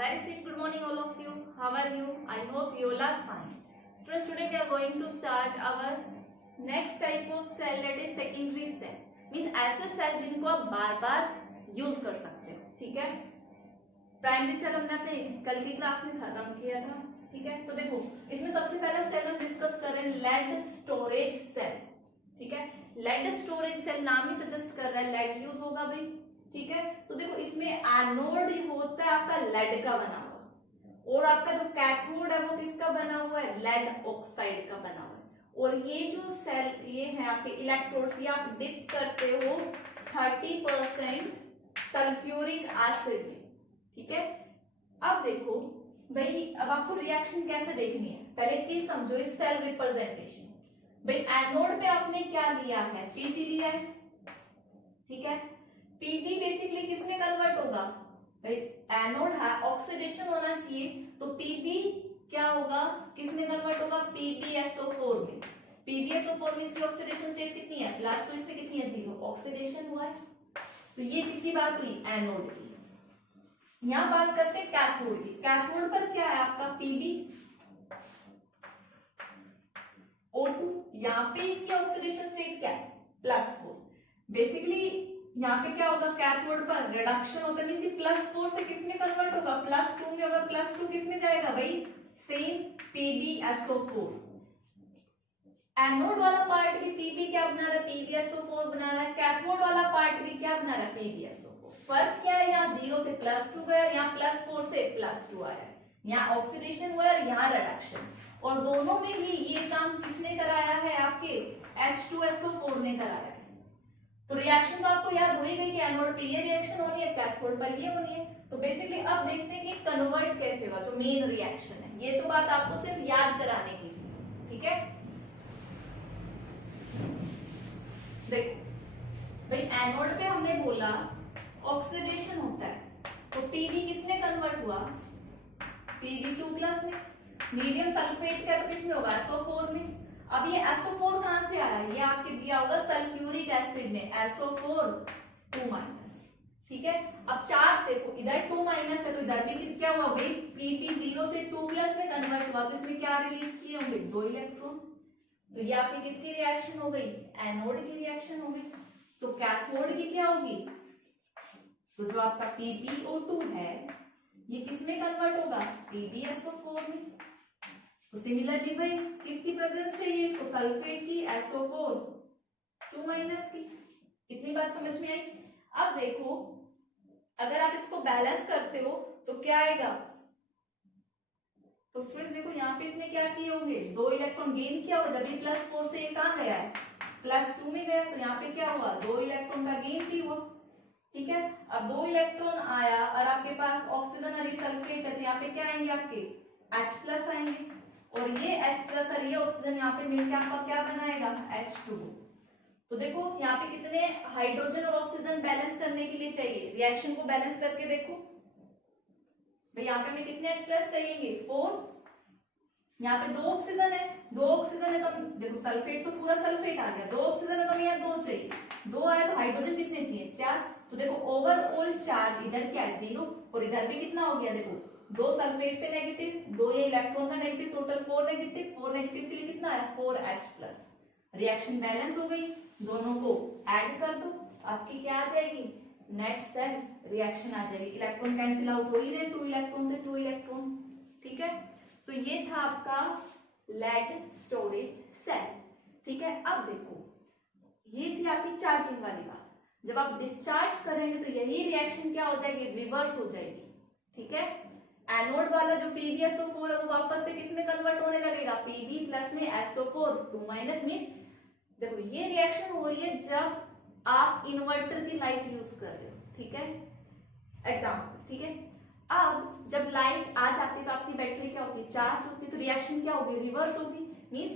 very sweet good morning all of you. How are you? I hope you all are fine. Students, today we are going to start our next type of cell, that is secondary cell. Means ऐसे cell जिनको आप बार बार use कर सकते हो. ठीक है. Primary cell हमने अपने कल की क्लास में खत्म किया था. ठीक है. तो देखो इसमें सबसे पहला सेल हम डिस्कस कर रहे हैं लेड स्टोरेज सेल. ठीक है. लेड स्टोरेज सेल नाम ही सजेस्ट कर रहा है लेड यूज होगा भाई. ठीक है. तो देखो इसमें एनोड होता है आपका लेड का बना हुआ और आपका जो कैथोड है वो किसका बना हुआ है, लेड ऑक्साइड का बना हुआ है. और ये जो सेल ये है आपके इलेक्ट्रोड्स, ये आप डिप करते हो 30% सल्फ्यूरिक एसिड में. ठीक है. अब देखो भाई, अब आपको रिएक्शन कैसे देखनी है, पहले एक चीज समझो, इस सेल रिप्रेजेंटेशन. भाई एनोड पे आपने क्या लिया है, पीबी लिया है. ठीक है. पीबी बेसिकली किस में कन्वर्ट होगा भाई, एनोड है, ऑक्सीडेशन होना चाहिए, तो पीबी क्या होगा, किस में कन्वर्ट होगा, PbSO4 में. PbSO4 में इसकी ऑक्सीडेशन स्टेट कितनी है, +2, इसमें कितनी है, 0, ऑक्सीडेशन हुआ है. तो ये किसकी बात हुई, एनोड की. यहां बात करते हैं कैथोड की. कैथोड पर क्या है आपका PbO2. यहाँ पे इसकी ऑक्सीडेशन स्टेट क्या है, +4. बेसिकली यहाँ पे क्या होगा, कैथोड पर रिडक्शन होता है, +4 से किस में कन्वर्ट होगा, +2 में होगा. +2 किस में जाएगा भाई, सेम PbSO4. एनोड वाला पार्ट भी Pb क्या बना रहा है, PbSO4 बना रहा है. कैथोड वाला पार्ट भी क्या बना रहा है, PbSO4. फर्क क्या है, यहाँ 0 से +2 गया, यहाँ +4 से +2 आया है. यहाँ ऑक्सीडेशन हुआ है, यहाँ रिडक्शन. और दोनों में ही ये काम किसने कराया है, आपके H2SO4 ने कराया है. तो रिएक्शन तो आपको याद हो ही गई कि एनोड पे ये रिएक्शन होनी है, कैथोड पर ये होनी है. तो बेसिकली अब देखते हैं कि कन्वर्ट कैसे होगा, जो मेन रिएक्शन है. ये तो बात आपको सिर्फ याद कराने की. ठीक है. देखो भाई एनोड पे हमने बोला ऑक्सीडेशन होता है, तो पीबी किस में कन्वर्ट हुआ, Pb2+ में. मीडियम सल्फेट का तो किस में होगा, SO4 में. अब ये SO4 कहां से आया, ये आपके दिया होगा सल्फ्यूरिक एसिड ने, SO4 2-. ठीक है. अब चार्ज देखो, इधर 2- है तो इधर भी क्या हुआ भाई, Pb 0 से 2+ में कन्वर्ट हुआ, तो इसमें क्या रिलीज किए होंगे, 2 इलेक्ट्रॉन. तो ये आपकी किसकी रिएक्शन हो गई, एनोड की रिएक्शन हो गई. तो कैथोड की क्या होगी, तो जो आपका PbO2 है ये किस में कन्वर्ट होगा, PbSO4 में. तो सिमिलरली भाई किसकी प्रेजेंस चाहिए, इसको सल्फेट की, SO4 2- की. इतनी बात समझ में आई. अब देखो अगर आप इसको बैलेंस करते हो तो क्या आएगा, तो स्टूडेंट देखो यहाँ पे इसमें क्या किए होंगे, 2 इलेक्ट्रॉन गेन किया होगा. जब भी +4 से ये कहां गया है, +2 में गया, तो यहाँ पे क्या हुआ, 2 इलेक्ट्रॉन का गेन भी हुआ. ठीक है. अब 2 इलेक्ट्रॉन आया और आपके पास ऑक्सीजन और सल्फेट है, तो यहाँ पे क्या आएंगे आपके H+ आएंगे. और ये H+ और ये ऑक्सीजन यहाँ पे मिलकर आपका क्या बनाएगा, H2. तो देखो यहाँ पे कितने हाइड्रोजन और ऑक्सीजन बैलेंस करने के लिए चाहिए, रिएक्शन को बैलेंस करके देखो भाई, यहाँ पे हमें कितने H+ चाहिए, 4. यहाँ पे 2 ऑक्सीजन है, 2 ऑक्सीजन है तो देखो सल्फेट तो पूरा सल्फेट आ गया, 2 ऑक्सीजन है तो हमें यहाँ 2 चाहिए, 2 आया तो हाइड्रोजन कितने चाहिए, 4. तो देखो ओवरऑल चार्ज इधर क्या है, 0, और इधर भी कितना हो गया, देखो 2 सल्फेट पे नेगेटिव, 2 ये इलेक्ट्रॉन का नेगेटिव, टोटल 4 नेगेटिव. 4 नेगेटिव के लिए कितना है, 4H+. रिएक्शन बैलेंस हो गई, दोनों को ऐड कर दो, आपकी क्या आ जाएगी, नेट सेल रिएक्शन आ जाएगी. इलेक्ट्रॉन कैंसिल आउट हो ही रहे, 2 इलेक्ट्रॉन से 2 इलेक्ट्रॉन. ठीक है. तो ये था आपका लेड स्टोरेज सेल. ठीक है. अब देखो ये थी आपकी चार्जिंग वाली बात. जब आप डिस्चार्ज करेंगे तो यही रिएक्शन क्या हो जाएगी, रिवर्स हो जाएगी. ठीक है. एनोड वाला जो PbSO4 है वो वापस से किस में कन्वर्ट होने लगेगा, Pb+ में SO4 2- मींस देखो ये रिएक्शन हो रही है जब आप इन्वर्टर की लाइट यूज कर रहे हो. ठीक है. एग्जांपल. ठीक है. अब जब लाइट आ जाती है तो आपकी बैटरी क्या होती है, चार्ज होती है, तो रिएक्शन क्या होगी, रिवर्स होगी. मींस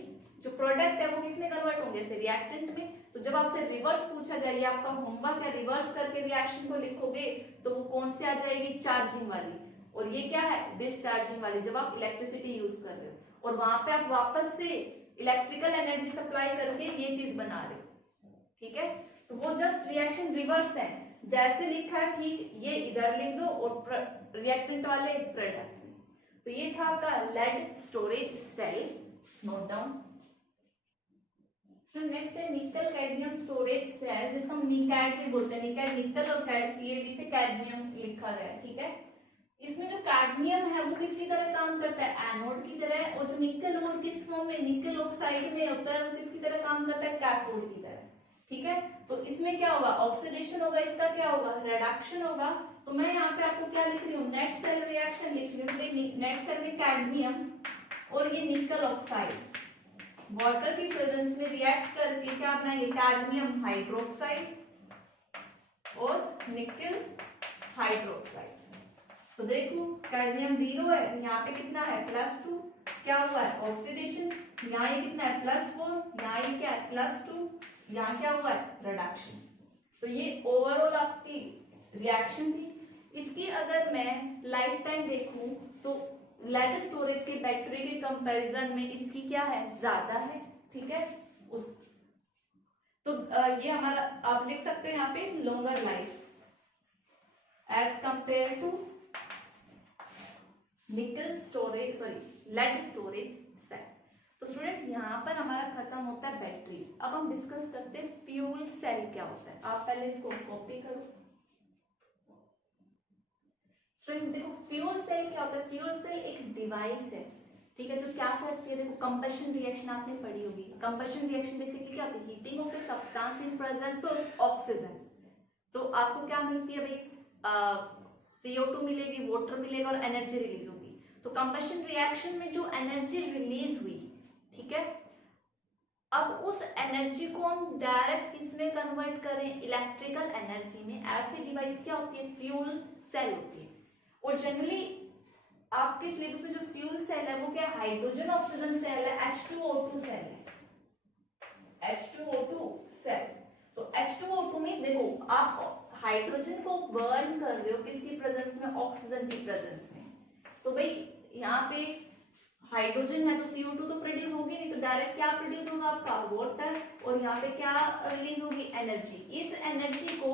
जो प्रोडक्ट है वो किस में कन्वर्ट होंगे, जैसे रिएक्टेंट में. तो जब आपसे रिवर्स पूछा जाए, आपका होमवर्क है, रिवर्स करके रिएक्शन को लिखोगे तो वो कौन से आ जाएगी, चार्जिंग वाली. और ये क्या है, डिस्चार्जिंग वाली, जब आप इलेक्ट्रिसिटी यूज कर रहे हो और वहां पे आप वापस से इलेक्ट्रिकल एनर्जी सप्लाई करके ये चीज बना रहे हो. ठीक है. तो वो जस्ट रिएक्शन रिवर्स है, जैसे लिखा है ठीक ये इधर लिख दो और रिएक्टेंट वाले प्रोडक्ट में। तो ये था आपका lead storage cell, note down. Next है निकल कैडमियम स्टोरेज सेल, जिसको हम निकैड भी बोलते हैं। निकैड निकल और कैड CAD से कैडमियम लिखा गया है, ठीक है। इसमें जो कैडमियम है वो किसकी तरह काम करता है, एनोड की तरह, और जो निकल और किस फॉर्म में, निकल ऑक्साइड में होता है, वो किसकी तरह काम करता है, कैथोड की तरह, ठीक है। तो इसमें क्या होगा, ऑक्सीडेशन होगा, इसका क्या होगा, रिडक्शन होगा। तो मैं यहाँ पे आपको क्या लिख रही हूँ, नेट सेल रिएक्शन लिख रही हूँ। नेट सेल में कैडमियम और ये निकल ऑक्साइड वाटर की प्रेजेंस में रिएक्ट करके क्या बनाएंगे, कैडमियम हाइड्रोक्साइड और निकल हाइड्रोक्साइड। तो देखो कैडमियम 0 है, यहाँ पे कितना है +2, क्या हुआ है ऑक्सीडेशन। यहाँ ये कितना है +4, यहाँ ये क्या है +2, यहाँ क्या हुआ है रिडक्शन। तो ये ओवरऑल आपकी रिएक्शन थी। इसकी अगर मैं लाइफ टाइम देखूं तो लेड स्टोरेज के बैटरी के कंपैरिजन में इसकी क्या है, ज्यादा है, ठीक है। उस तो ये हमारा आप लिख सकते हैं यहाँ पे longer life as compare to nickel storage, sorry lead storage cell. तो स्टूडेंट यहाँ पर हमारा खत्म होता है बैटरीज। अब हम डिस्कस करते हैं फ्यूल सेल क्या होता है। आप पहले इसको कॉपी करो। स्टूडेंट देखो फ्यूल सेल क्या होता है, फ्यूल सेल एक डिवाइस है, ठीक है, जो क्या करती है, देखो कंबशन रिएक्शन आपने पढ़ी होगी। कंबशन रिएक्शन बेसिकली क्या होती है, heating of the substance in presence of oxygen. तो आपको क्या मिलती है भाई, CO2 मिलेगी, वाटर मिलेगा और एनर्जी रिलीज होगी। तो कंबशन रिएक्शन में जो एनर्जी रिलीज हुई, ठीक है, अब उस एनर्जी को हम डायरेक्ट किसमें कन्वर्ट करें, इलेक्ट्रिकल एनर्जी में। ऐसी डिवाइस क्या होती है, फ्यूल सेल होती है। और जनरली आपके सिलेबस में जो फ्यूल सेल है वो क्या है, हाइड्रोजन ऑक्सीजन सेल है, H2O2 सेल है, H2O2 सेल। तो H2O2 मींस देखो आप हाइड्रोजन को बर्न कर रहे हो किसकी प्रेजेंस में, ऑक्सीजन की प्रेजेंस में। तो भाई यहाँ पे हाइड्रोजन है तो CO2 तो प्रोड्यूस होगी नहीं, तो डायरेक्ट क्या प्रोड्यूस होगा आपका वाटर, और यहाँ पे क्या रिलीज होगी, एनर्जी। इस एनर्जी को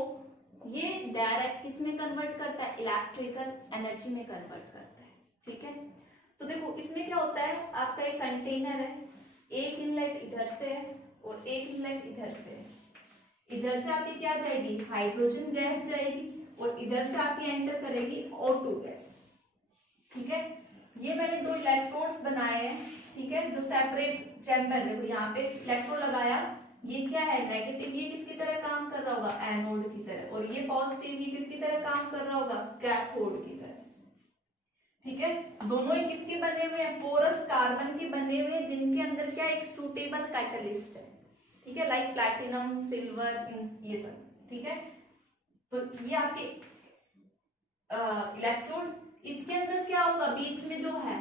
ये डायरेक्ट किसमें कन्वर्ट करता है, इलेक्ट्रिकल एनर्जी में कन्वर्ट करता है, ठीक है। तो देखो इसमें क्या होता है, आपका एक कंटेनर है, एक इनलेट इधर से है और एक इनलेट इधर से है। इधर से आपकी क्या जाएगी, हाइड्रोजन गैस जाएगी, और इधर से आपकी एंटर करेगी O2 गैस, ठीक है। ये मैंने 2 इलेक्ट्रोड्स बनाए हैं, ठीक है, जो सेपरेट चैम्बर, देखो यहाँ पे इलेक्ट्रोड लगाया, ये क्या है नेगेटिव, ये किसकी तरह काम कर रहा होगा, एनोड की तरह, और ये पॉजिटिव, ये किसकी तरह काम कर रहा होगा, कैथोड की तरह, ठीक है। दोनों ही किसके बने हुए हैं, पोरस कार्बन के बने हुए हैं, जिनके अंदर क्या एक सूटेबल कैटलिस्ट है, ठीक है, लाइक प्लैटिनम, सिल्वर, ये सब, ठीक है। तो ये आपके इलेक्ट्रोड, इसके अंदर क्या होगा, बीच में जो है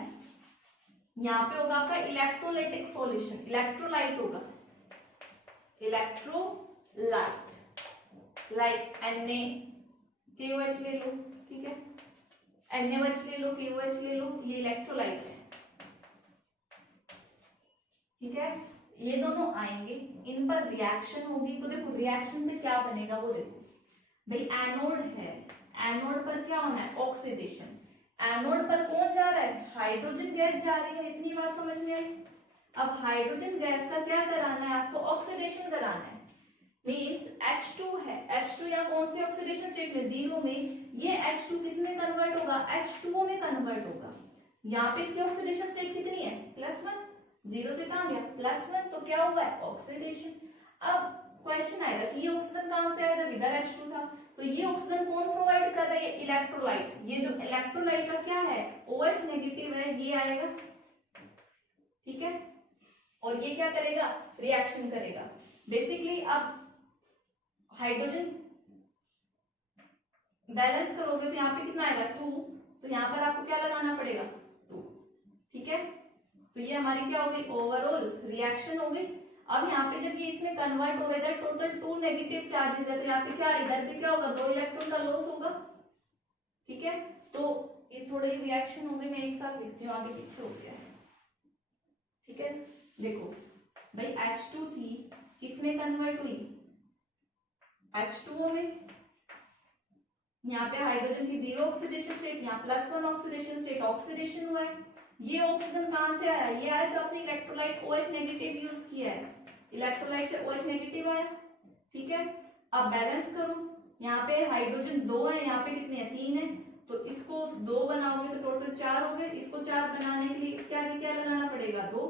यहाँ पे होगा आपका इलेक्ट्रोलाइटिक सॉल्यूशन, इलेक्ट्रोलाइट होगा, इलेक्ट्रोलाइट, लाइक NaKOH ले लो, ठीक है, NaOH ले लो, KOH ले लो, ये इलेक्ट्रोलाइट है, ठीक है। ये दोनों आएंगे, इन पर रिएक्शन होगी। तो देखो रिएक्शन से क्या बनेगा वो देखो भाई, एनोड है, एनोड पर क्या होना है, ऑक्सीडेशन। एनोड पर कौन जा रहा है, हाइड्रोजन गैस जा रही है, इतनी बात समझ में आई। अब हाइड्रोजन गैस का क्या कराना है आपको, ऑक्सीडेशन कराना है। मींस H2 है, H2 या कौन से ऑक्सीडेशन स्टेट में, 0 में, ये H2 किस में कन्वर्ट होगा, H2O में कन्वर्ट होगा। यहाँ पे इसकी ऑक्सीडेशन स्टेट कितनी है, +1, 0 से कहाँ गया +1, तो क्या हुआ है ऑक्सीडेशन। अब क्वेश्चन आएगा कि ये ऑक्सीजन कहां से आया, जब इधर H2 था, तो ये ऑक्सीजन कौन प्रोवाइड कर रहा है, इलेक्ट्रोलाइट। ये जो इलेक्ट्रोलाइट का क्या है, OH नेगेटिव है, ये आएगा, ठीक है, और ये क्या करेगा, रिएक्शन करेगा। बेसिकली आप हाइड्रोजन बैलेंस करोगे तो यहाँ पे कितना आएगा 2, तो यहाँ पर आपको क्या लगाना पड़ेगा 2, ठीक है। तो ये हमारी क्या हो गई, ओवरऑल रिएक्शन हो गई। अब यहाँ पे जब ये इसमें कन्वर्ट हो रहा है, टोटल 2 नेगेटिव चार्जेस है, तो यहाँ पे क्या, इधर पे क्या होगा, 2 इलेक्ट्रॉन का लॉस होगा, ठीक है। तो ये थोड़ी रिएक्शन हो गई, मैं एक साथ लिखती हूँ, आगे पीछे हो गया है, ठीक है। देखो भाई H2 थी, किसमें कन्वर्ट हुई, H2O में, यहाँ पे हाइड्रोजन की 0 ऑक्सीडेशन स्टेट, यहाँ +1 ऑक्सीडेशन स्टेट, ऑक्सीडेशन हुआ है। ये ऑक्सीजन कहाँ से आया? ये आया जो आपने इलेक्ट्रोलाइट OH नेगेटिव यूज किया है, इलेक्ट्रोलाइट से OH नेगेटिव आया, ठीक है। अब बैलेंस करो, यहाँ पे हाइड्रोजन 2 है, यहाँ पे कितने हैं? 3 है, तो इसको 2 बनाओगे तो टोटल 4 हो गए। इसको 4 बनाने के लिए क्या लगाना पड़ेगा? 2,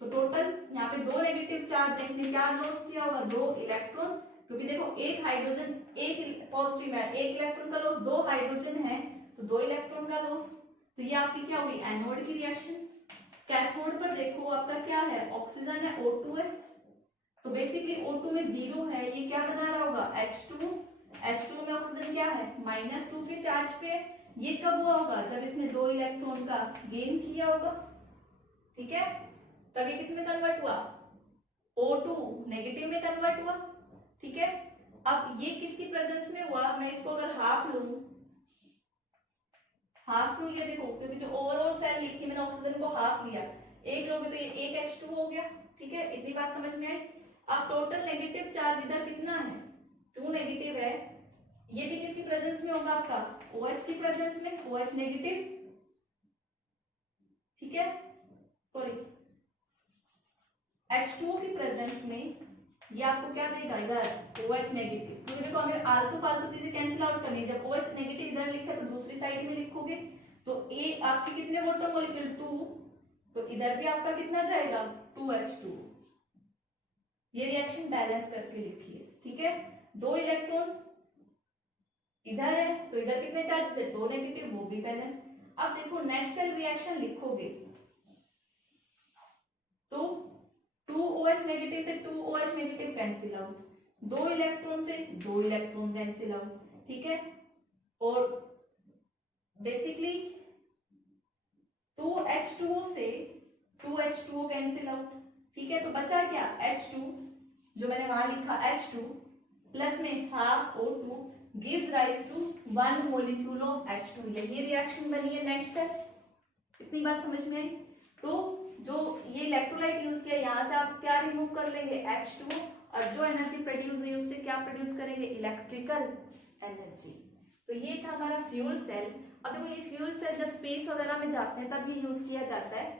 तो टोटल यहाँ पे 2 नेगेटिव चार्ज है, इसने क्या लॉस किया होगा? 2 इलेक्ट्रॉन, क्योंकि देखो एक हाइड्रोजन एक पॉजिटिव है, एक इलेक्ट्रॉन का लॉस, 2 हाइड्रोजन है तो 2 इलेक्ट्रॉन का लॉस। तो ये आपकी क्या होगी? एनोड की रिएक्शन। कैथोड पर देखो आपका क्या है? ऑक्सीजन है, O2 है, तो बेसिकली O2 में 0 है, ये क्या बना रहा होगा? H2। H2 में ऑक्सीजन क्या है? -2 के चार्ज पे। ये कब हुआ होगा? जब इसने 2 इलेक्ट्रॉन का गेन किया होगा, ठीक है, तभी किस में कन्वर्ट हुआ? O2 नेगेटिव में कन्वर्ट हुआ, ठीक है। अब ये किसकी प्रेजेंस में हुआ? मैं इसको अगर हाफ लूं, हाफ क्यों लिया? देखो क्योंकि जो ओवरऑल सेल लिखी मैंने ऑक्सीजन को हाफ लिया, एक लोगे तो ये एक H2 हो गया, ठीक है। इतनी बात समझ में आई। अब टोटल नेगेटिव चार्ज इधर कितना है? 2 नेगेटिव है, ये भी किसकी प्रेजेंस में होगा? आपका OH की प्रेजेंस में, OH नेगेटिव, ठीक है, सॉरी H2O की प्रेजेंस में। ये आपको क्या देगा? इधर OH नेगेटिव, क्योंकि देखो हमें आलतू फालतू चीजें कैंसिल आउट करनी है। जब OH नेगेटिव इधर लिखा है तो दूसरी साइड में लिखोगे तो ए आपके कितने वोटर मॉलिक्यूल? 2, तो इधर भी आपका कितना जाएगा? 2H2। ये रिएक्शन बैलेंस करके लिखिए, ठीक है। 2 इलेक्ट्रॉन इधर है तो इधर कितने चार्ज है? 2 नेगेटिव, वो भी बैलेंस। अब देखो नेट सेल रिएक्शन लिखोगे तो 2OH नेगेटिव से 2OH negative cancel out, 2 electron से 2 इलेक्ट्रॉन कैंसिल आउट, ठीक है। और बेसिकली 2H2O से 2H2O कैंसिल आउट, ठीक है। तो बचा क्या? H2, जो मैंने वहां लिखा H2 प्लस में half O2 gives rise to 1 molecule of H2। यही रिएक्शन बनी है नेट सेल। इतनी बात समझ में आई? तो जो ये इलेक्ट्रोलाइट यूज किया, यहाँ से आप क्या रिमूव कर लेंगे? H2, और जो एनर्जी प्रोड्यूस हुई उससे क्या प्रोड्यूस करेंगे? Electrical energy. तो ये था हमारा फ्यूल सेल। अब देखो ये फ्यूल सेल जब स्पेस वगैरह में जाते हैं तब ये यूज किया जाता है,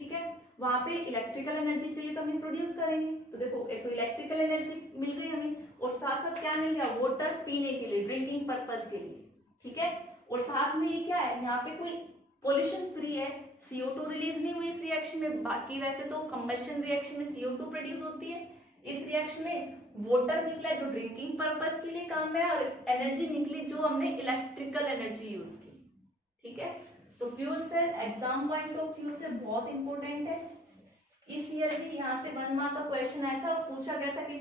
ठीक है। वहां पे इलेक्ट्रिकल एनर्जी चाहिए तो हम प्रोड्यूस करेंगे। तो देखो एक तो इलेक्ट्रिकल एनर्जी मिल गई हमें, और साथ साथ क्या मिल गया? वाटर पीने के लिए, ड्रिंकिंग पर्पस के लिए, ठीक है। और साथ में ये क्या है? यहाँ पे कोई पोल्यूशन फ्री है, CO2 रिलीज नहीं हुई इस रिएक्शन में। बाकी वैसे तो कंबशन रिएक्शन में CO2 प्रोड्यूस होती है, इस रिएक्शन में वाटर निकला जो ड्रिंकिंग पर्पस के लिए काम है, और एनर्जी निकली जो हमने इलेक्ट्रिकल एनर्जी यूज की, ठीक है। तो fuel cell exam point of view से बहुत इंपॉर्टेंट है। इस ईयर भी यहाँ से 1 मार्क का क्वेश्चन आया था और पूछा गया था कि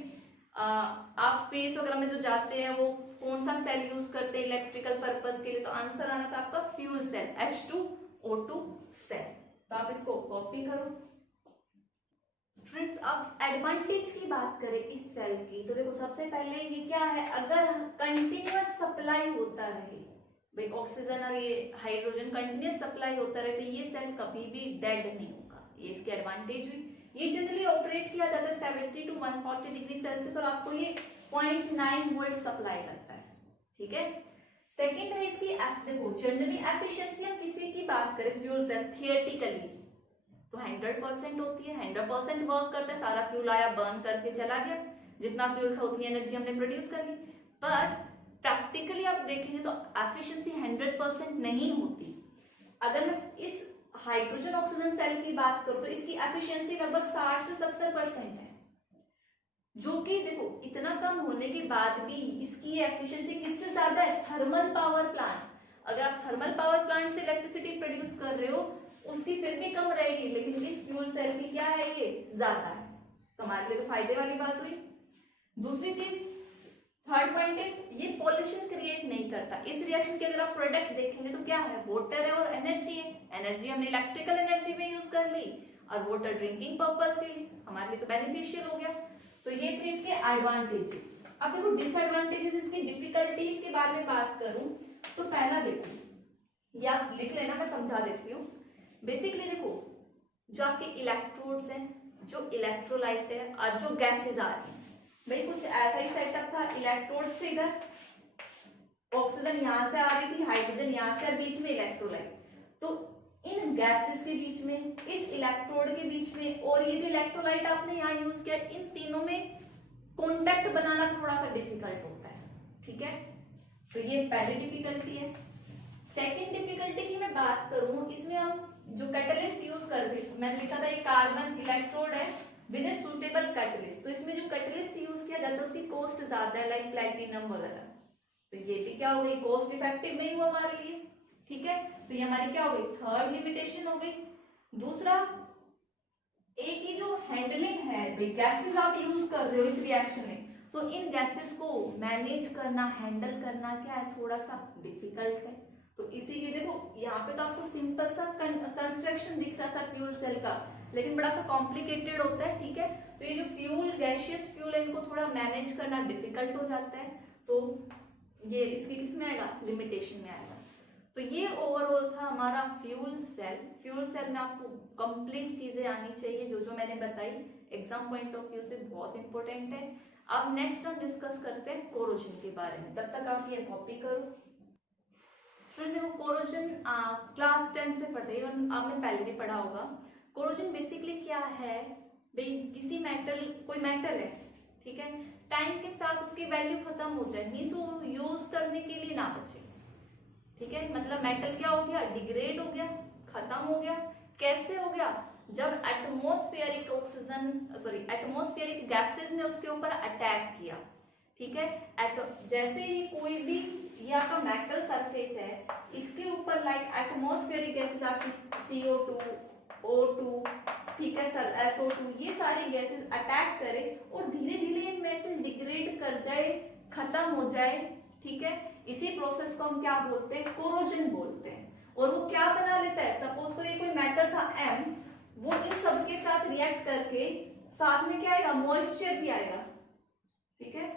आप स्पेस वगैरह में जो जाते हैं वो कौन सा सेल यूज करते हैं इलेक्ट्रिकल पर्पस के लिए, तो आंसर आना था आपका फ्यूल सेल, H2O2 सेल। तो आप इसको कॉपी करो। स्टूडेंट्स अब एडवांटेज की बात करें इस सेल की, तो देखो सबसे पहले ये क्या है? अगर कंटिन्यूअस सप्लाई होता रहे, भाई ऑक्सीजन और ये हाइड्रोजन कंटिन्यूअस सप्लाई होता रहे, तो ये सेल कभी भी डेड नहीं होगा। ये इसकी एडवांटेज हुई। ये जनरली ऑपरेट किया जाता है 70 to 140 डिग्री सेल्सियस, और आपको ये 0.9 वोल्ट सप्लाई करता है, ठीक है। सेकेंड है इसकी देखो जनरली एफिशिएंसी, हम किसी की बात करें फ्यूल सेल थियोरेटिकली तो 100% होती है, 100% वर्क करता है। सारा फ्यूल आया, बर्न करके चला गया, जितना फ्यूल था उतनी एनर्जी हमने प्रोड्यूस कर ली। पर प्रैक्टिकली आप देखेंगे तो एफिशिएंसी 100% नहीं होती। अगर मैं इस हाइड्रोजन ऑक्सीजन सेल की बात करूं तो इसकी एफिशिएंसी लगभग 60 से 70% है, जो कि देखो इतना कम होने के बाद भी इसकी एफिशिएंसी किससे ज्यादा है? Thermal power plants. अगर आप थर्मल पावर प्लांट से इलेक्ट्रिसिटी प्रोड्यूस कर रहे हो उसकी फिर भी कम रहेगी, लेकिन इस फ्यूल सेल की क्या है? ये ज्यादा है। तो हमारे लिए तो फायदे वाली बात हुई। दूसरी चीज, थर्ड पॉइंट इज ये पॉल्यूशन क्रिएट नहीं करता। इस रिएक्शन के अगर आप प्रोडक्ट देखेंगे तो क्या है? वाटर है और एनर्जी है। एनर्जी हमने इलेक्ट्रिकल एनर्जी में यूज कर ली और वाटर ड्रिंकिंग पर्पस के लिए, हमारे लिए तो बेनिफिशियल हो गया। तो ये थे इसके एडवांटेजेस। अब देखो डिसएडवांटेजेस, इसकी डिफिकल्टीज के बारे में बात करूं तो पहला देखो, ये आप लिख लेना, मैं समझा देती हूँ। बेसिकली देखो जो आपके इलेक्ट्रोड्स हैं, जो इलेक्ट्रोलाइट है और जो गैसेज आ रही है, भाई कुछ ऐसा ही सेटअप था, इलेक्ट्रोड से इधर ऑक्सीजन यहाँ से आ रही थी, हाइड्रोजन यहाँ से, बीच में इलेक्ट्रोलाइट। तो इन गैसेस के बीच में, इस इलेक्ट्रोड के बीच में, और ये जो इलेक्ट्रोलाइट आपने यहाँ यूज किया, इन तीनों में कॉन्टेक्ट बनाना थोड़ा सा डिफिकल्ट होता है, ठीक है। तो ये पहली डिफिकल्टी है। सेकेंड डिफिकल्टी की मैं बात करूं, इसमें हम जो कैटलिस्ट यूज कर रहे थे, मैंने लिखा था ये कार्बन इलेक्ट्रोड है विद ए सुटेबल कैटलिस्ट। तो इसमें जो कैटलिस्ट यूज किया जाता है उसकी कॉस्ट ज्यादा है, लाइक प्लैटिनम वगैरह। तो ये भी क्या हो गई, कॉस्ट इफेक्टिव नहीं हुआ हमारे लिए, ठीक है। तो ये हमारी क्या हो गई, थर्ड लिमिटेशन हो गई। दूसरा, एक ही जो हैंडलिंग है, भाई गैसेस आप यूज कर रहे हो इस रिएक्शन में, तो इन गैसेस को मैनेज करना, हैंडल करना क्या है, थोड़ा सा डिफिकल्ट है। तो इसीलिए देखो यहाँ पे तो आपको सिंपल सा कंस्ट्रक्शन दिख रहा था फ्यूल सेल का, लेकिन बड़ा सा कॉम्प्लिकेटेड होता है, ठीक है। तो ये जो फ्यूल, गैसियस फ्यूल है, इनको थोड़ा मैनेज करना डिफिकल्ट हो जाता है। तो ये इसकी किस में आएगा, लिमिटेशन में आएगा। तो ये ओवरऑल था हमारा फ्यूल सेल। फ्यूल सेल में आपको कंप्लीट चीजें आनी चाहिए, जो जो मैंने बताई, एग्जाम पॉइंट ऑफ व्यू से बहुत इंपॉर्टेंट है। अब नेक्स्ट हम डिस्कस करते हैं कोरोजन के बारे में, तब तक आप ये कॉपी करो। देखो कोरोजन क्लास 10 से पढ़ते हैं और आपने पहले भी पढ़ा होगा। कोरोजन बेसिकली क्या है, भाई किसी मेटल, कोई मेटल है, ठीक है, टाइम के साथ उसकी वैल्यू खत्म हो जाए, मींस वो यूज करने के लिए ना बचे, ठीक है। मतलब मेटल क्या हो गया, डिग्रेड हो गया, खत्म हो गया। कैसे हो गया, जब atmospheric oxygen, sorry atmospheric gases ने उसके ऊपर अटैक किया, ठीक है। जैसे ही कोई भी ये आपका मेटल सरफेस है, इसके ऊपर लाइक एटमॉस्फेरिक गैसेस आपकी CO2, O2, ठीक है सर, SO2, ये सारे गैसेस अटैक करे और धीरे धीरे मेटल डिग्रेड कर जाए, खत्म हो जाए, ठीक है। इसी प्रोसेस को हम क्या बोलते हैं, कोरोजन बोलते हैं। और वो क्या बना लेता है, सपोज करो ये कोई मेटल था M, वो इन सब के साथ रिएक्ट करके साथ में क्या आएगा, मॉइस्चर भी आएगा, ठीक है।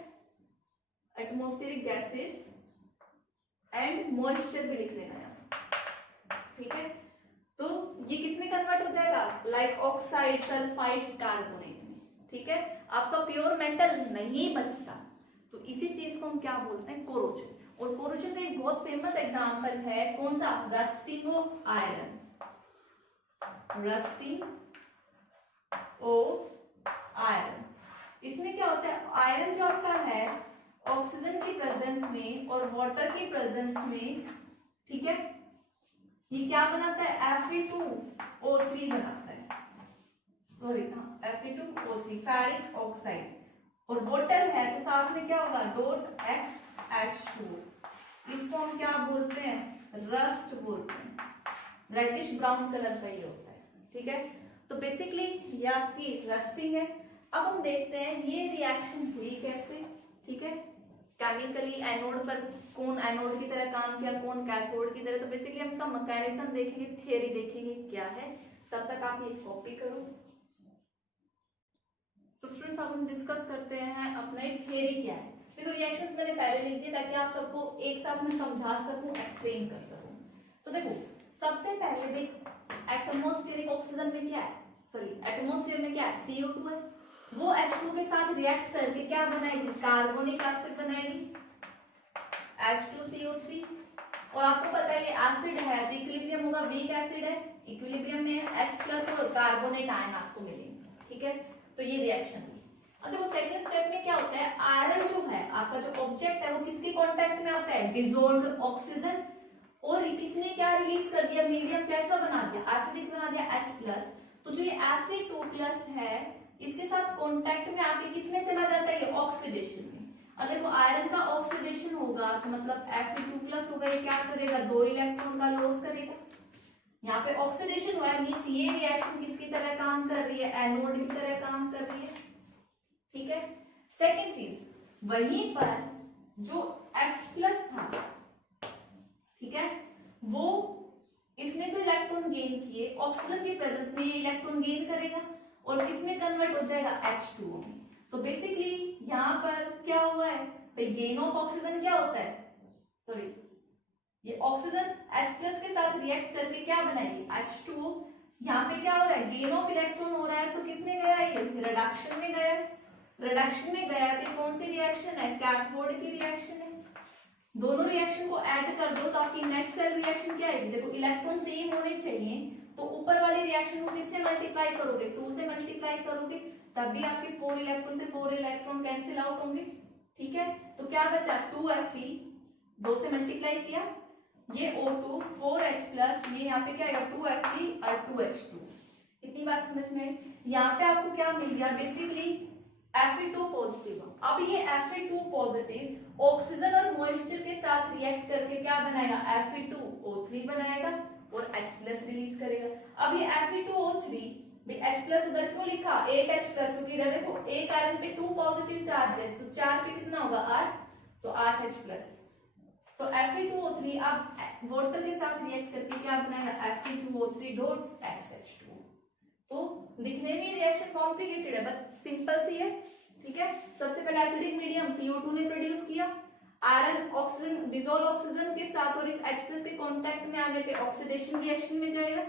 एटमॉस्फेरिक गैसेस एंड मॉइस्चर भी लिख लेना है, ठीक है। तो ये किस में कन्वर्ट हो जाएगा, लाइक ऑक्साइड, सल्फाइड्स, कार्बोनेट में, ठीक है। आपका प्योर मेटल नहीं बचता। तो इसी चीज को हम क्या बोलते हैं, कोरोजन। और कोरोजन का एक बहुत फेमस एग्जांपल है, कौन सा, rusting of iron, rusting of iron. इसमें क्या होता है, आयरन जो आपका है ऑक्सीजन की प्रेजेंस में और वाटर की प्रेजेंस में, ठीक है, ये क्या बनाता है, Fe2O3 बनाता है, सॉरी हाँ, Fe2O3, फेरिक ऑक्साइड। और वाटर है तो साथ में क्या होगा, .X इसको हम क्या बोलते हैं, रस्ट बोलते हैं, रेडिश ब्राउन कलर का ये होता है, ठीक है। तो बेसिकली ये आपकी रस्टिंग है। अब हम देखते हैं ये रिएक्शन हुई कैसे, ठीक है। केमिकली एनोड पर कौन एनोड की तरह काम किया, कौन कैथोड की तरह। तो बेसिकली हम इसका मैकेनिज्म देखेंगे, थियरी देखेंगे क्या है। तब तक आप ये कॉपी करो। तो स्टूडेंट्स अब हम डिस्कस करते हैं अपना थियरी क्या है। देखो रिएक्शंस मैंने पहले लिख दिए ताकि आप सबको एक साथ में समझा सकूं, एक्सप्लेन कर सकूं। तो देखो सबसे पहले देख, एटमॉस्फेरिक ऑक्सीजन में क्या है, सॉरी एटमॉस्फेयर में क्या है, CO2 है। वो H2 के साथ रिएक्ट करके क्या बनाएगी, कार्बोनिक एसिड बनाएगी, H2CO3। और आपको पता है ये एसिड है तो इक्विलिब्रियम होगा, वीक एसिड है, इक्विलिब्रियम में H+ और कार्बोनेट आयन आपको मिलेंगे, ठीक है। तो ये रिएक्शन हुई। अब देखो सेकंड स्टेप में क्या होता है, आयरन जो है आपका जो ऑब्जेक्ट है वो किसके कांटेक्ट में आता है, डिसॉल्व्ड ऑक्सीजन। और किसने क्या रिलीज कर दिया, मीडियम कैसा बना दिया, एसिडिक बना दिया, H+। तो जो ये Fe2+ है इसके साथ कांटेक्ट में आके किसमें चला जाता है, ये ऑक्सीडेशन में। और देखो आयरन का ऑक्सीडेशन होगा तो मतलब Fe2+ होगा, ये क्या करेगा, 2 इलेक्ट्रॉन का लॉस करेगा। यहाँ पे ऑक्सीडेशन हुआ है, मींस ये रिएक्शन किसकी तरह काम कर रही है, एनोड की तरह काम कर रही है, ठीक है। सेकंड चीज, वहीं पर जो H+ था, ठीक है, वो इसने जो इलेक्ट्रॉन गेन किए ऑक्सीजन की प्रेजेंस में, ये इलेक्ट्रॉन गेन करेगा और किसमें कन्वर्ट हो जाएगा, H2O में। तो बेसिकली यहाँ पर क्या हुआ है भाई, गेन ऑफ ऑक्सीजन क्या होता है, सॉरी ये ऑक्सीजन H+ के साथ रिएक्ट करके क्या बनाएगी, H2O। यहाँ पे क्या हो रहा है, गेन ऑफ इलेक्ट्रॉन हो रहा है, तो किसमें गया है, ये रिडक्शन में गया है। रिडक्शन में गया तो कौन सी रिएक्शन है, कैथोड की रिएक्शन है, दोनों रिएक्शन को ऐड कर दो तो आपकी नेट सेल रिएक्शन क्या आएगी? देखो इलेक्ट्रॉन सेम होने चाहिए, तो ऊपर वाली रिएक्शन को किससे मल्टीप्लाई करोगे? 2 से मल्टीप्लाई करोगे, तब भी आपके 4 इलेक्ट्रॉन से 4 इलेक्ट्रॉन कैंसिल आउट होंगे। ठीक है, तो क्या बचा? 2Fe, 2 से मल्टीप्लाई किया, ये O2 4H प्लस, ये यहाँ पे क्या आएगा? 2Fe और 2H2। इतनी बात समझ में आई? यहाँ पे आपको क्या मिल गया? Basically Fe2 positive. अब ये Fe2 पॉजिटिव ऑक्सीजन और मॉइस्चर के साथ रिएक्ट करके क्या बनाएगा? Fe2O3 बनाएगा और H प्लस रिलीज करेगा। अब ये Fe2O3 H प्लस उधर क्यों लिखा? 8H प्लस, क्योंकि इधर देखो एक आयरन पे 2 पॉजिटिव चार्ज है, तो 4 पे कितना होगा? 8, तो 8H प्लस। तो Fe2O3 अब वाटर के साथ रिएक्ट करके क्या बनाएगा? Fe2O3 dot XH2। तो दिखने में रिएक्शन कॉम्प्लिकेटेड है बट सिंपल सी है। ठीक है, सबसे पहले एसिडिक मीडियम CO2 ने प्रोड्यूस किया, आयरन ऑक्सीजन डिसॉल्व ऑक्सीजन के साथ और इस H+ के कांटेक्ट में आने पे ऑक्सीडेशन रिएक्शन में जाएगा।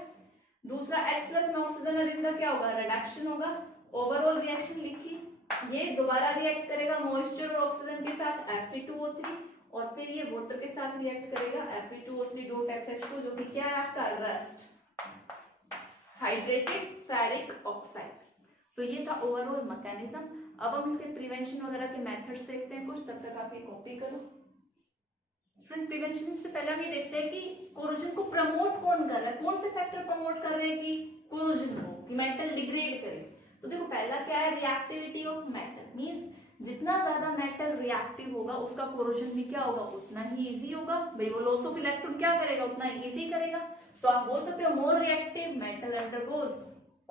दूसरा H+ में ऑक्सीजन और इनका क्या होगा? रिडक्शन होगा। ओवरऑल रिएक्शन लिखी, ये दोबारा रिएक्ट करेगा मॉइस्चर और ऑक्सीजन के साथ Fe2O3 और फिर ये वाटर के साथ रिएक्ट करेगा Fe2O3 डॉट XH2, जो कि क्या है आपका? Rust, hydrated ferric oxide. तो ये था ओवरऑल मैकेनिज्म। अब हम इसके प्रिवेंशन वगैरह के मेथड्स देखते हैं कुछ, तब तक आप ये कॉपी करो। स्टूडेंट, प्रिवेंशन से पहले हम ये देखते हैं कि कोरोजन को प्रमोट कौन कर रहा है, कौन से फैक्टर प्रमोट कर रहे हैं कि कोरोजन हो, कि मेटल डिग्रेड करे। तो देखो पहला क्या है? रिएक्टिविटी ऑफ मेटल, मींस जितना ज्यादा मेटल रिएक्टिव होगा उसका कोरोजन भी क्या होगा? उतना ही इजी होगा। भाई वो लॉस ऑफ इलेक्ट्रॉन क्या करेगा? उतना इजी करेगा। तो आप बोल सकते हो more reactive metal undergoes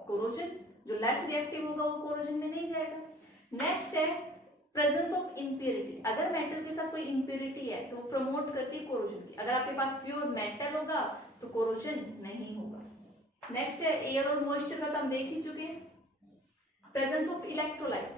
corrosion, जो लेस रिएक्टिव होगा वो कोरोजन में नहीं जाएगा। नेक्स्ट है प्रेजेंस ऑफ इंप्योरिटी। अगर मेटल के साथ कोई इंप्योरिटी है तो प्रमोट करती है कोरोजन की। अगर आपके पास प्योर मेटल होगा तो कोरोजन नहीं होगा। नेक्स्ट है एयर और मॉइस्चर का, तो हम देख ही चुके हैं। Presence of electrolyte.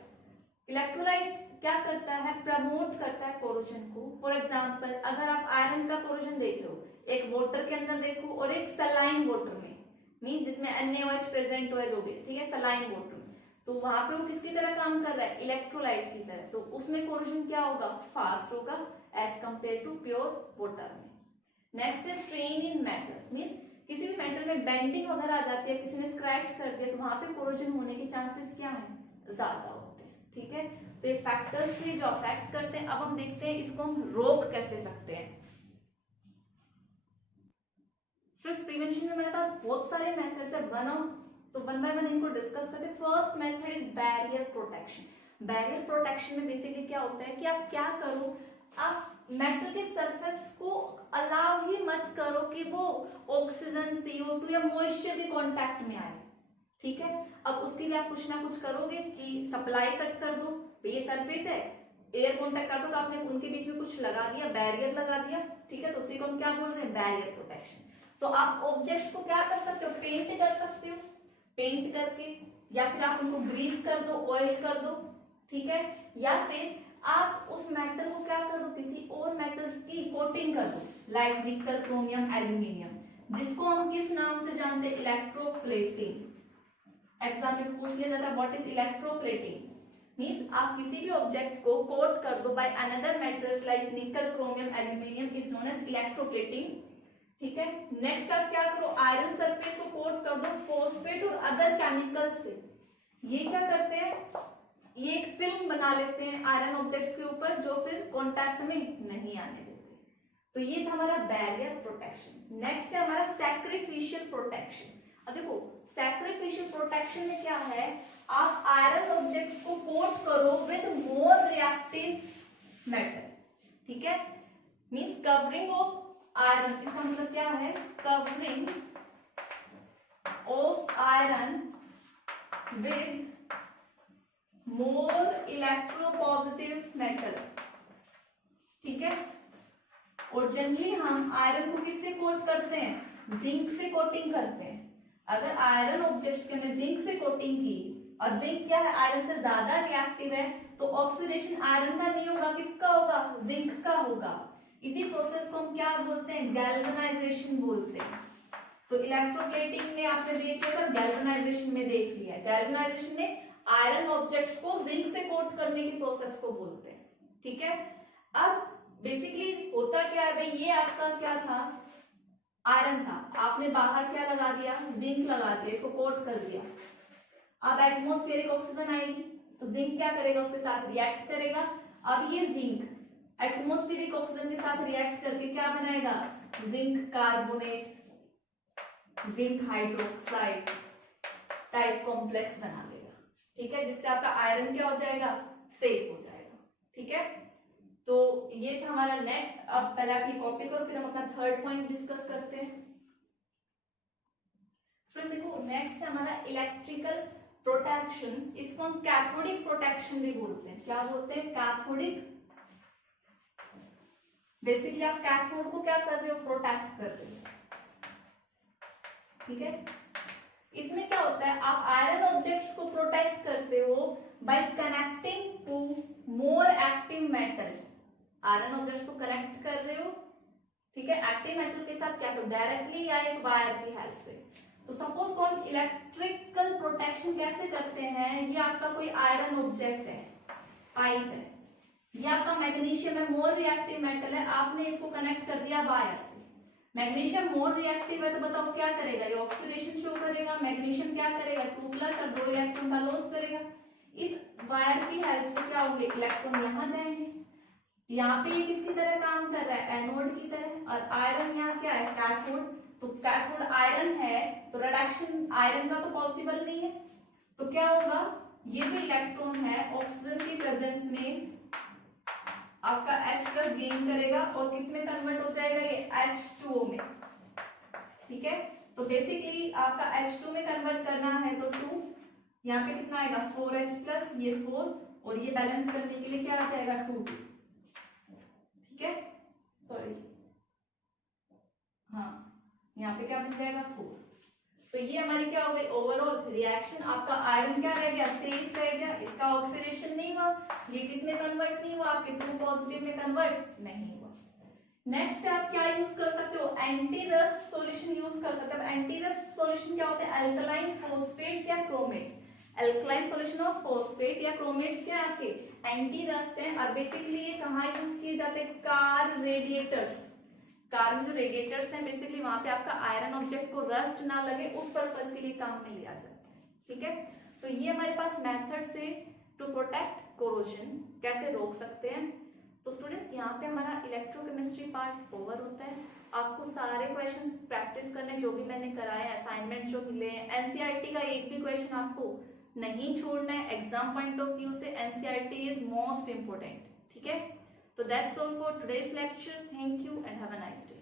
इलेक्ट्रोलाइट क्या करता है? प्रमोट करता है कोरोजन को। फॉर एग्जांपल अगर आप आयरन का कोरोजन देख रहे हो, एक वाटर के अंदर देखो और एक सलाइन वाटर में, मींस जिसमें NaOH प्रेजेंट हो जो भी, ठीक है, सलाइन वाटर में, तो वहां पे वो किसकी तरह काम कर रहा है? इलेक्ट्रोलाइट की तरह। तो उसमें कोरोजन क्या होगा? फास्ट होगा as compare to pure water में। नेक्स्ट है स्ट्रेन इन मेटल्स, मींस किसी भी मेटल में बेंडिंग वगैरह आ जाती है, किसी ने स्क्रैच कर दिया, तो वहां पे कोरोजन होने के चांसेस क्या है? ज्यादा होते हैं। ठीक है, तो ये फैक्टर्स थे जो अफेक्ट करते हैं। अब हम देखते हैं इसको हम रोक कैसे सकते हैं। स्ट्रेस प्रिवेंशन में मेरे पास बहुत सारे मेथड्स है, तो वन बाय वन इनको डिस्कस करते हैं। First method is barrier protection. Barrier protection में बेसिकली क्या होता है कि आप क्या करो, आप मेटल के सरफेस को अलाउ ही मत करो कि वो ऑक्सीजन, CO2 या मॉइस्चर के कांटेक्ट में आए। ठीक है, अब उसके लिए आप कुछ ना कुछ करोगे कि सप्लाई कट कर दो। ये सरफेस है, एयर कांटेक्ट करता तो आपने उनके बीच में कुछ लगा दिया, बैरियर लगा दिया। ठीक है, तो उसी को हम क्या बोल रहे हैं? Barrier protection. तो आप ऑब्जेक्ट्स को क्या कर सकते हो? पेंट कर सकते हो, पेंट करके, या फिर आप उनको ग्रीस कर दो, ऑयल कर दो। ठीक है, या फिर आप उस मेटल को क्या कर दो? किसी और मेटल की कोटिंग कर दो, लाइक निकल, क्रोमियम, एल्यूमिनियम, जिसको हम किस नाम से जानते हैं? इलेक्ट्रोप्लेटिंग। एग्जाम में पूछ लिया जाता है व्हाट इज इलेक्ट्रोप्लेटिंग। मींस आप किसी भी ऑब्जेक्ट को कोट कर दो by another metals like nickel, chromium, aluminium is known as electroplating. ठीक है, नेक्स्ट आप क्या करो? आयरन सरफेस को कोट कर दो फॉस्फेट और अदर केमिकल्स से। ये क्या करते हैं? ये एक फिल्म बना लेते हैं आयरन ऑब्जेक्ट्स के ऊपर, जो फिर कांटेक्ट में नहीं आने देते। तो ये था हमारा बैरियर प्रोटेक्शन। नेक्स्ट है हमारा सैक्रिफिशियल प्रोटेक्शन। अब देखो सैक्रिफिशियल प्रोटेक्शन में क्या है? आप आयरन ऑब्जेक्ट्स को कोट करो विद मोर रिएक्टिव मेटल। ठीक है, मींस कवरिंग ऑफ आयरन, इसका मतलब क्या है? Covering of iron with more electropositive metal. ठीक है, और जनरली हम आयरन को किससे कोट करते हैं? जिंक से कोटिंग करते हैं। अगर आयरन ऑब्जेक्ट्स के हमने जिंक से कोटिंग की, और जिंक क्या है? आयरन से ज्यादा रिएक्टिव है, तो ऑक्सीडेशन आयरन का नहीं होगा, किसका होगा? जिंक का होगा। इसी प्रोसेस को हम क्या बोलते हैं? गैल्वेनाइजेशन बोलते हैं। तो इलेक्ट्रोप्लेटिंग में आपने देख लिया था, गैल्वेनाइजेशन में देख लिया। गैल्वेनाइजेशन में आयरन ऑब्जेक्ट्स को जिंक से कोट करने की प्रोसेस को बोलते हैं। ठीक है, अब बेसिकली होता क्या है भाई, ये आपका क्या था, आयरन था, आपने बाहर क्या लगा दिया, जिंक लगा दिया, इसको कोट कर दिया। अब एटमॉस्फेरिक ऑक्सीजन आएगी तो जिंक क्या करेगा, उसके साथ रिएक्ट करेगा। अब ये जिंक एटमॉस्फेरिक ऑक्सीजन के साथ रिएक्ट करके क्या बनाएगा, zinc carbonate, zinc hydroxide type complex बना देगा। ठीक है, जिससे आपका आयरन क्या हो जाएगा, सेफ हो जाएगा। ठीक है, तो ये था हमारा नेक्स्ट। अब पहले आप ये कॉपी करो, फिर हम अपना थर्ड पॉइंट डिस्कस करते हैं। स्टूडेंट देखो, नेक्स्ट हमारा इलेक्ट्रिकल प्रोटेक्शन, इसको हम कैथोडिक प्रोटेक्शन भी बोलते हैं। क्या बोलते हैं, कैथोडिक। बेसिकली आप कैथोड को क्या कर रहे हो, प्रोटेक्ट कर रहे हो। ठीक है, इसमें क्या होता है, आप आयरन ऑब्जेक्ट्स को प्रोटेक्ट करते हो by connecting to more active metal. Iron objects को कनेक्ट कर रहे हो, ठीक है, एक्टिव मेटल के साथ, क्या तो डायरेक्टली या एक वायर की हेल्प से। तो सपोज कौन इलेक्ट्रिकल प्रोटेक्शन कैसे करते हैं, ये आपका कोई आयरन ऑब्जेक्ट है, पाइप है, ये आपका मैग्नीशियम है, मोर रिएक्टिव मेटल है, आपने इसको कनेक्ट कर दिया वायर से। मैग्नीशियम मोर रिएक्टिव है तो बताओ क्या करेगा, ये ऑक्सीडेशन शो करेगा। मैग्नीशियम क्या करेगा, 2+ और 2 इलेक्ट्रॉन का लॉस करेगा। इस वायर की हेल्प से क्या होंगे, इलेक्ट्रॉन यहाँ जाएंगे, यहाँ पे ये किसकी तरह काम कर रहा है, एनोड की तरह, और आयरन यहाँ क्या है, कैथोड। तो कैथोड आयरन है तो रिडक्शन आयरन का तो पॉसिबल नहीं है, तो क्या होगा, ये जो इलेक्ट्रॉन है ऑक्सीजन की प्रेजेंस में आपका H+ गेन करेगा और किस में कन्वर्ट हो जाएगा, ये H2O में। ठीक है, तो बेसिकली आपका H2 में कन्वर्ट करना है तो 2, यहाँ पे कितना आएगा 4H+, ये 4, और ये बैलेंस करने के लिए क्या आ जाएगा 2। ठीक है, सॉरी, हाँ, यहाँ पे क्या बन जाएगा 4। तो ये हमारी क्या हो गई ओवरऑल रिएक्शन। आपका आयरन क्या रह गया, सेफ रह गया, इसका ऑक्सीडेशन नहीं हुआ, ये किस में कन्वर्ट नहीं हुआ, आपके 2 पॉजिटिव में कन्वर्ट नहीं हुआ। नेक्स्ट आप क्या यूज कर सकते हो, एंटी रस्ट सॉल्यूशन यूज कर सकते हो। एंटी रस्ट सॉल्यूशन क्या होते हैं, अल्कलाइन फॉस्फेट्स या क्रोमेट्स। अल्कलाइन सॉल्यूशन ऑफ फॉस्फेट या क्रोमेट्स क्या है, आपके एंटी रस्ट है। और बेसिकली ये कहाँ यूज किए जाते हैं, कार रेडिएटर्स। कार में जो रेडिएटर्स हैं बेसिकली वहां पे आपका आयरन ऑब्जेक्ट को रस्ट ना लगे, उस पर्पस के लिए काम में लिया जाता है। ठीक है, तो ये हमारे पास मेथड से टू प्रोटेक्ट कोरोजन कैसे रोक सकते हैं। तो स्टूडेंट्स यहाँ पे हमारा इलेक्ट्रोकेमिस्ट्री पार्ट ओवर होता है। आपको सारे क्वेश्चंस प्रैक्टिस करने जो भी मैंने कराए, असाइनमेंट जो मिले हैं, एनसीईआरटी का एक भी क्वेश्चन आपको नहीं छोड़ना है। एग्जाम पॉइंट ऑफ व्यू से एनसीईआरटी इज मोस्ट इंपोर्टेंट। ठीक है, so that's all for today's lecture. Thank you and have a nice day.